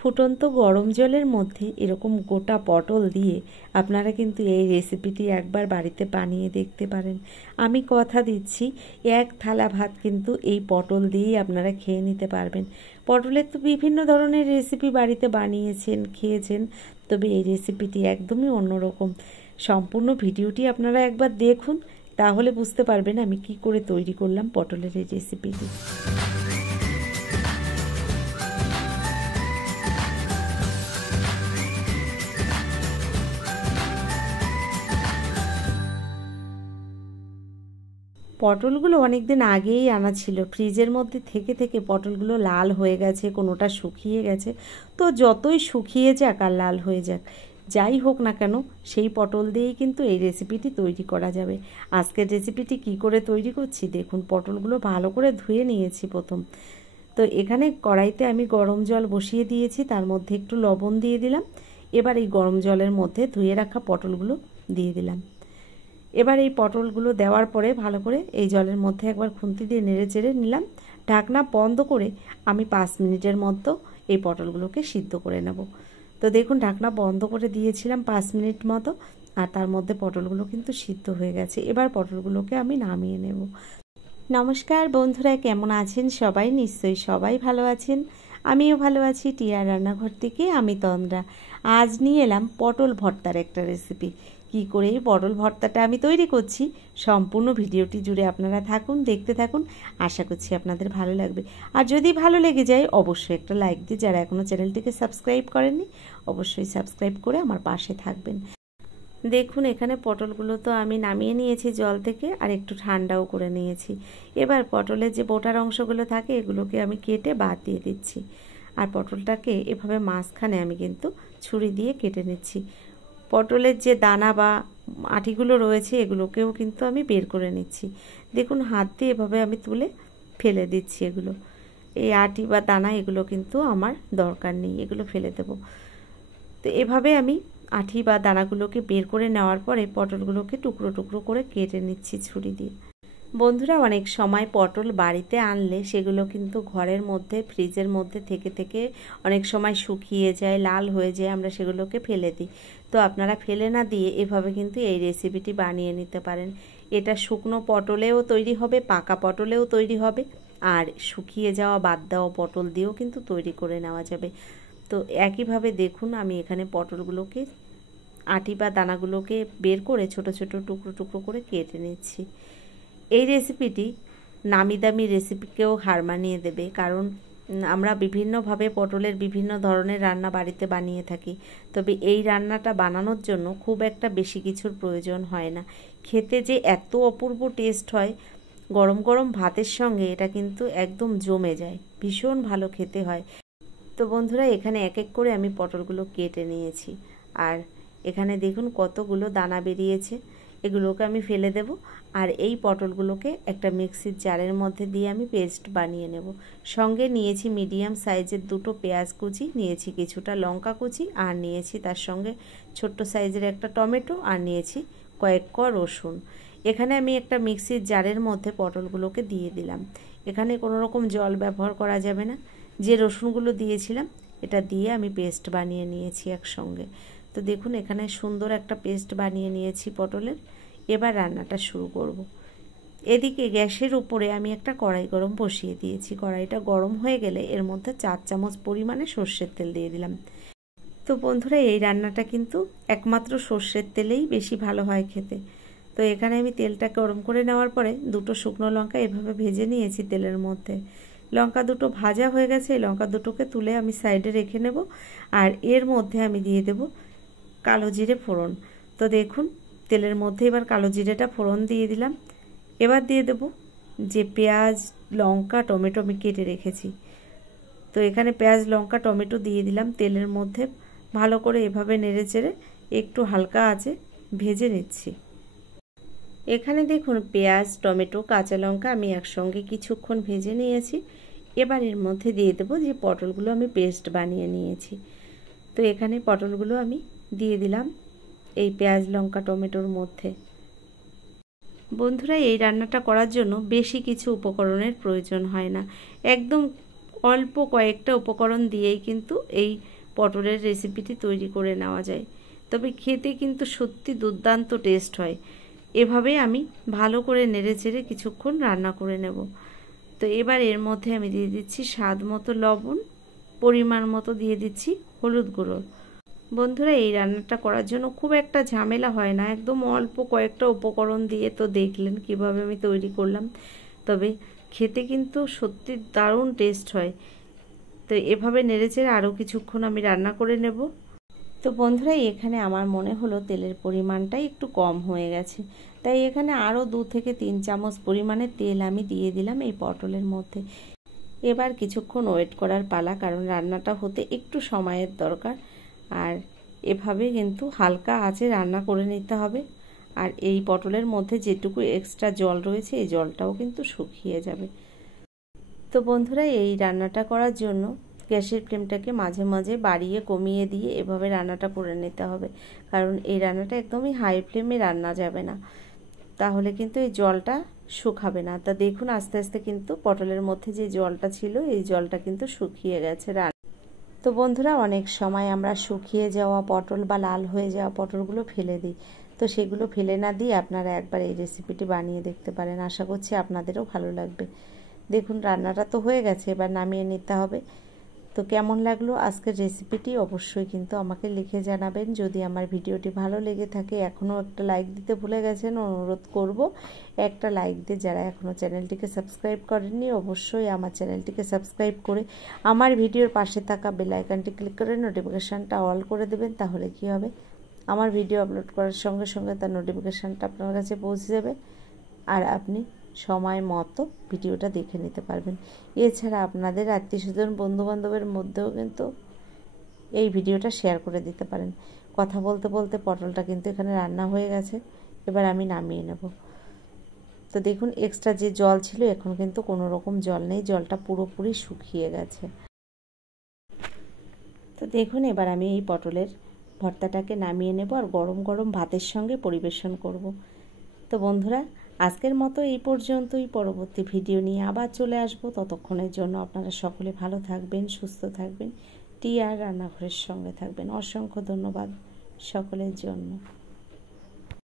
ফুটন্ত গরম জলের মধ্যে এরকম গোটা পটল দিয়ে আপনারা কিন্তু এই রেসিপিটি একবার বাড়িতে বানিয়ে দেখতে পারেন। আমি কথা দিচ্ছি, এক থালা ভাত কিন্তু এই পটল দিয়েই আপনারা খেয়ে নিতে পারবেন। পটলের তো বিভিন্ন ধরনের রেসিপি বাড়িতে বানিয়েছেন, খেয়েছেন, তবে এই রেসিপিটি একদমই অন্যরকম। সম্পূর্ণ ভিডিওটি আপনারা একবার দেখুন, তাহলে বুঝতে পারবেন আমি কি করে তৈরি করলাম পটলের এই রেসিপিটি। পটলগুলো অনেক দিন আগেই আনা ছিল, ফ্রিজের মধ্যে থেকে থেকে পটলগুলো লাল হয়ে গেছে, কোনোটা শুকিয়ে গেছে। তো যতই শুকিয়ে যাক আর লাল হয়ে যাক, যাই হোক না কেন, সেই পটল দিয়েই কিন্তু এই রেসিপিটি তৈরি করা যাবে। আজকের রেসিপিটি কি করে তৈরি করছি দেখুন। পটলগুলো ভালো করে ধুয়ে নিয়েছি প্রথম। তো এখানে কড়াইতে আমি গরম জল বসিয়ে দিয়েছি, তার মধ্যে একটু লবণ দিয়ে দিলাম। এবার এই গরম জলের মধ্যে ধুয়ে রাখা পটলগুলো দিয়ে দিলাম। এবার এই পটলগুলো দেওয়ার পরে ভালো করে এই জলের মধ্যে একবার খুন্তি দিয়ে নেড়ে চেড়ে নিলাম। ঢাকনা বন্ধ করে আমি 5 মিনিটের মতো এই পটলগুলোকে সিদ্ধ করে নেব। তো দেখুন, ঢাকনা বন্ধ করে দিয়েছিলাম 5 মিনিট মতো, আর তার মধ্যে পটলগুলো কিন্তু সিদ্ধ হয়ে গেছে। এবার পটলগুলোকে আমি নামিয়ে নেব। নমস্কার বন্ধুরা, কেমন আছেন সবাই? নিশ্চয়ই সবাই ভালো আছেন, আমিও ভালো আছি। টিয়ার রান্নাঘর থেকে আমি তন্দ্রা। আজ নিয়ে এলাম পটল ভর্তার একটা রেসিপি। কি করে এই পটল ভর্তাটা আমি তৈরি করছি, সম্পূর্ণ ভিডিওটি জুড়ে আপনারা থাকুন, দেখতে থাকুন। আশা করছি আপনাদের ভালো লাগবে। আর যদি ভালো লেগে যায় অবশ্যই একটা লাইক দিয়ে, যারা এখনও চ্যানেলটিকে সাবস্ক্রাইব করেননি অবশ্যই সাবস্ক্রাইব করে আমার পাশে থাকবেন। দেখুন, এখানে পটলগুলো তো আমি নামিয়ে নিয়েছি জল থেকে, আর একটু ঠান্ডাও করে নিয়েছি। এবার পটলের যে বোটার অংশগুলো থাকে এগুলোকে আমি কেটে বাদ দিয়ে দিচ্ছি। আর পটলটাকে এভাবে মাঝখানে আমি কিন্তু ছুরি দিয়ে কেটে নিচ্ছি। পটলের যে দানা বা আঁটিগুলো রয়েছে এগুলোকেও কিন্তু আমি বের করে নিচ্ছি। দেখুন, হাত দিয়ে এভাবে আমি তুলে ফেলে দিচ্ছি এগুলো। এই আঁটি বা দানা এগুলো কিন্তু আমার দরকার নেই, এগুলো ফেলে দেব। তো এভাবে আমি আঁটি বা দানাগুলোকে বের করে নেওয়ার পরে পটলগুলোকে টুকরো টুকরো করে কেটে নিচ্ছি ছুরি দিয়ে। বন্ধুরা, অনেক সময় পটল বাড়িতে আনলে সেগুলো কিন্তু ঘরের মধ্যে ফ্রিজের মধ্যে থেকে থেকে অনেক সময় শুকিয়ে যায়, লাল হয়ে যায়, আমরা সেগুলোকে ফেলে দিই। তো আপনারা ফেলে না দিয়ে এভাবে কিন্তু এই রেসিপিটি বানিয়ে নিতে পারেন। এটা শুকনো পটলেও তৈরি হবে, পাকা পটলেও তৈরি হবে, আর শুকিয়ে যাওয়া বাদ দেওয়া পটল দিয়েও কিন্তু তৈরি করে নেওয়া যাবে। তো একইভাবে দেখুন, আমি এখানে পটলগুলোকে আঁটি বা দানাগুলোকে বের করে ছোট ছোট টুকরো টুকরো করে কেটে নিচ্ছি। এই রেসিপিটি নামি দামি রেসিপিকেও হার মানিয়ে দেবে, কারণ আমরা বিভিন্নভাবে পটলের বিভিন্ন ধরনের রান্না বাড়িতে বানিয়ে থাকি। তবে এই রান্নাটা বানানোর জন্য খুব একটা বেশি কিছুর প্রয়োজন হয় না। খেতে যে এত অপূর্ব টেস্ট হয়, গরম গরম ভাতের সঙ্গে এটা কিন্তু একদম জমে যায়, ভীষণ ভালো খেতে হয়। তো বন্ধুরা, এখানে এক এক করে আমি পটলগুলো কেটে নিয়েছি, আর এখানে দেখুন কতগুলো দানা বেরিয়েছে, এগুলোকে আমি ফেলে দেব। আর এই পটলগুলোকে একটা মিক্সির জারের মধ্যে দিয়ে আমি পেস্ট বানিয়ে নেব। সঙ্গে নিয়েছি মিডিয়াম সাইজের 2টো পেঁয়াজ কুচি, নিয়েছি কিছুটা লঙ্কা কুচি, আর নিয়েছি তার সঙ্গে ছোট্ট সাইজের একটা টমেটো, আর নিয়েছি কয়েক ক রসুন। এখানে আমি একটা মিক্সির জারের মধ্যে পটলগুলোকে দিয়ে দিলাম। এখানে কোনো রকম জল ব্যবহার করা যাবে না। যে রসুনগুলো দিয়েছিলাম এটা দিয়ে আমি পেস্ট বানিয়ে নিয়েছি একসঙ্গে। তো দেখুন, এখানে সুন্দর একটা পেস্ট বানিয়ে নিয়েছি পটলের। এবার রান্নাটা শুরু করব। এদিকে গ্যাসের উপরে আমি একটা কড়াই গরম বসিয়ে দিয়েছি। কড়াইটা গরম হয়ে গেলে এর মধ্যে 4 চামচ পরিমাণে সর্ষের তেল দিয়ে দিলাম। তো বন্ধুরা, এই রান্নাটা কিন্তু একমাত্র সর্ষের তেলেই বেশি ভালো হয় খেতে। তো এখানে আমি তেলটা গরম করে নেওয়ার পরে 2টো শুকনো লঙ্কা এভাবে ভেজে নিয়েছি তেলের মধ্যে। লঙ্কা দুটো ভাজা হয়ে গেছে, এই লঙ্কা দুটোকে তুলে আমি সাইডে রেখে নেব। আর এর মধ্যে আমি দিয়ে দেব কালো জিরে ফোড়ন। তো দেখুন, তেলের মধ্যে এবার কালো জিরেটা ফোড়ন দিয়ে দিলাম। এবার দিয়ে দেব যে পেঁয়াজ লঙ্কা টমেটো আমি কেটে রেখেছি। তো এখানে পেঁয়াজ লঙ্কা টমেটো দিয়ে দিলাম তেলের মধ্যে। ভালো করে এভাবে নেড়ে চেড়ে একটু হালকা আঁচে ভেজে নিচ্ছি। এখানে দেখুন, পেঁয়াজ টমেটো কাঁচা লঙ্কা আমি একসঙ্গে কিছুক্ষণ ভেজে নিয়েছি। এবার এর মধ্যে দিয়ে দেবো যে পটলগুলো আমি পেস্ট বানিয়ে নিয়েছি। তো এখানে পটলগুলো আমি দিয়ে দিলাম এই পেঁয়াজ লঙ্কা টমেটোর মধ্যে। বন্ধুরা, এই রান্নাটা করার জন্য বেশি কিছু উপকরণের প্রয়োজন হয় না, একদম অল্প কয়েকটা উপকরণ দিয়েই কিন্তু এই পটলের রেসিপিটি তৈরি করে নেওয়া যায়, তবে খেতে কিন্তু সত্যি দুর্দান্ত টেস্ট হয়। এভাবে আমি ভালো করে নেড়েচেড়ে কিছুক্ষণ রান্না করে নেব। তো এবার এর মধ্যে আমি দিয়ে দিচ্ছি স্বাদ মতো লবণ, পরিমাণ মতো দিয়ে দিচ্ছি হলুদ গুঁড়ো। বন্ধুরা, এই রান্নাটা করার জন্য খুব একটা ঝামেলা হয় না, একদম অল্প কয়েকটা উপকরণ দিয়ে তো দেখলেন কিভাবে আমি তৈরি করলাম, তবে খেতে কিন্তু সত্যি দারুণ টেস্ট হয়। তো এভাবে নেড়েচেড়ে আরও কিছুক্ষণ আমি রান্না করে নেব। তো বন্ধুরা, এখানে আমার মনে হলো তেলের পরিমাণটাই একটু কম হয়ে গেছে, তাই এখানে আরও 2 থেকে 3 চামচ পরিমাণে তেল আমি দিয়ে দিলাম এই পটলের মধ্যে। এবার কিছুক্ষণ ওয়েট করার পালা, কারণ রান্নাটা হতে একটু সময়ের দরকার। আর এভাবে কিন্তু হালকা আঁচে রান্না করে নিতে হবে। আর এই পটলের মধ্যে যেটুকু এক্সট্রা জল রয়েছে এই জলটাও কিন্তু শুকিয়ে যাবে। তো বন্ধুরা, এই রান্নাটা করার জন্য গ্যাসের ফ্লেমটাকে মাঝে মাঝে বাড়িয়ে কমিয়ে দিয়ে এভাবে রান্নাটা করে নিতে হবে, কারণ এই রান্নাটা একদমই হাই ফ্লেমে রান্না যাবে না, তাহলে কিন্তু এই জলটা শুকাবে না। তা দেখুন আস্তে আস্তে কিন্তু পটলের মধ্যে যে জলটা ছিল এই জলটা কিন্তু শুকিয়ে গেছে। তো বন্ধুরা, অনেক সময় আমরা শুকিয়ে যাওয়া পটল বা লাল হয়ে যাওয়া পটলগুলো ফেলে দিই, তো সেগুলো ফেলে না দিয়ে আপনারা একবার এই রেসিপিটি বানিয়ে দেখতে পারেন, আশা করছি আপনাদেরও ভালো লাগবে। দেখুন রান্নাটা তো হয়ে গেছে, এবার নামিয়ে নিতে হবে। তো কেমন লাগলো আজকের রেসিপিটি অবশ্যই কিন্তু আমাকে লিখে জানাবেন। যদি আমার ভিডিওটি ভালো লেগে থাকে, এখনও একটা লাইক দিতে ভুলে গেছেন, অনুরোধ করব একটা লাইক দিয়ে যারা এখনও চ্যানেলটিকে সাবস্ক্রাইব করেননি অবশ্যই আমার চ্যানেলটিকে সাবস্ক্রাইব করে আমার ভিডিওর পাশে থাকা বেল আইকনটি ক্লিক করে নোটিফিকেশানটা অল করে দেবেন। তাহলে কি হবে, আমার ভিডিও আপলোড করার সঙ্গে সঙ্গে তার নোটিফিকেশানটা আপনার কাছে পৌঁছে যাবে, আর আপনি সময় মতো ভিডিওটা দেখে নিতে পারবেন। এছাড়া আপনাদের আত্মীয়স্বজন বন্ধুবান্ধবের মধ্যেও কিন্তু এই ভিডিওটা শেয়ার করে দিতে পারেন। কথা বলতে বলতে পটলটা কিন্তু এখানে রান্না হয়ে গেছে, এবার আমি নামিয়ে নেব। তো দেখুন এক্সট্রা যে জল ছিল এখন কিন্তু কোনো রকম জল নেই, জলটা পুরোপুরি শুকিয়ে গেছে। তো দেখুন এবার আমি এই পটলের ভর্তাটাকে নামিয়ে নেব আর গরম গরম ভাতের সঙ্গে পরিবেশন করব। তো বন্ধুরা, আজকের মতো এই পর্যন্তই। পরবর্তী ভিডিও নিয়ে আবার চলে আসব। ততক্ষণের জন্য আপনারা সকলে ভালো থাকবেন, সুস্থ থাকবেন, টিআর রান্নাঘরের সঙ্গে থাকবেন। অসংখ্য ধন্যবাদ সকলের জন্য।